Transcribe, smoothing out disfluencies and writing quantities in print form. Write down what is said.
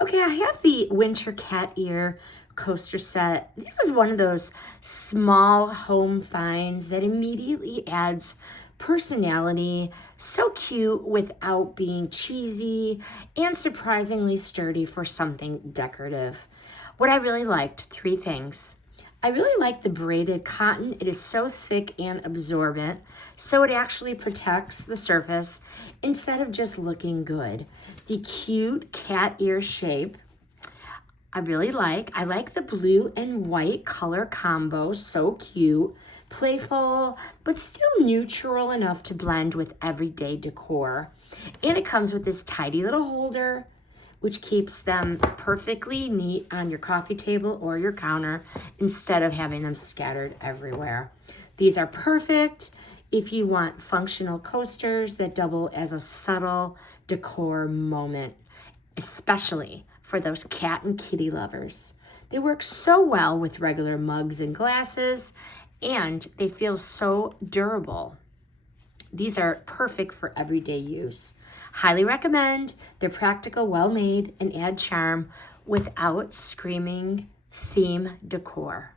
Okay, I have the winter cat ear coaster set. This is one of those small home finds that immediately adds personality. So cute without being cheesy and surprisingly sturdy for something decorative. What I really liked, three things. I really like the braided cotton. It is so thick and absorbent, so it actually protects the surface instead of just looking good. The cute cat ear shape, I like the blue and white color combo, so cute, playful, but still neutral enough to blend with everyday decor. And it comes with this tidy little holder, which keeps them perfectly neat on your coffee table or your counter instead of having them scattered everywhere. These are perfect if you want functional coasters that double as a subtle decor moment, especially for those cat and kitty lovers. They work so well with regular mugs and glasses, and they feel so durable. These are perfect for everyday use. Highly recommend. They're practical, well made, and add charm without screaming theme decor.